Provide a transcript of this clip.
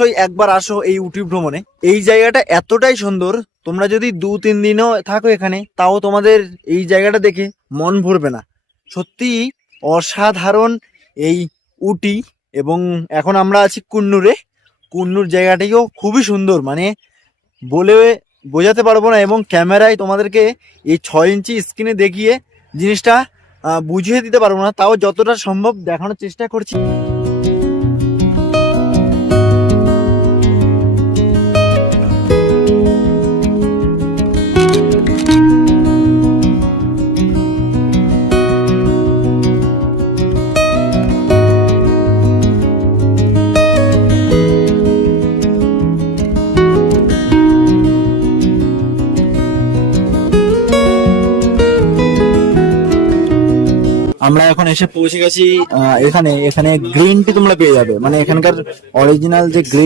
অবশ্যই একবার আসো এই উটি ভ্রমণে। এই জায়গাটা এতটাই সুন্দর, তোমরা যদি দু তিন দিনও থাকো এখানে, তাও তোমাদের এই জায়গাটা দেখে মন ভরবে না। সত্যি অসাধারণ এই উটি, এবং এখন আমরা আছি কুন্নুরে। কুন্নুর জায়গাটিও খুবই সুন্দর মানে বলে বোঝাতে পারব না, এবং ক্যামেরায় তোমাদেরকে এই ছয় ইঞ্চি স্ক্রিনে দেখিয়ে জিনিসটা বুঝিয়ে দিতে পারব না, তাও যতটা সম্ভব দেখানোর চেষ্টা করছি। আমরা এখন এসে পৌঁছে গেছি এখানে এখানে গ্রিন টি তোমরা পেয়ে যাবে। মানে এখানকার অরিজিনাল যে গ্রিন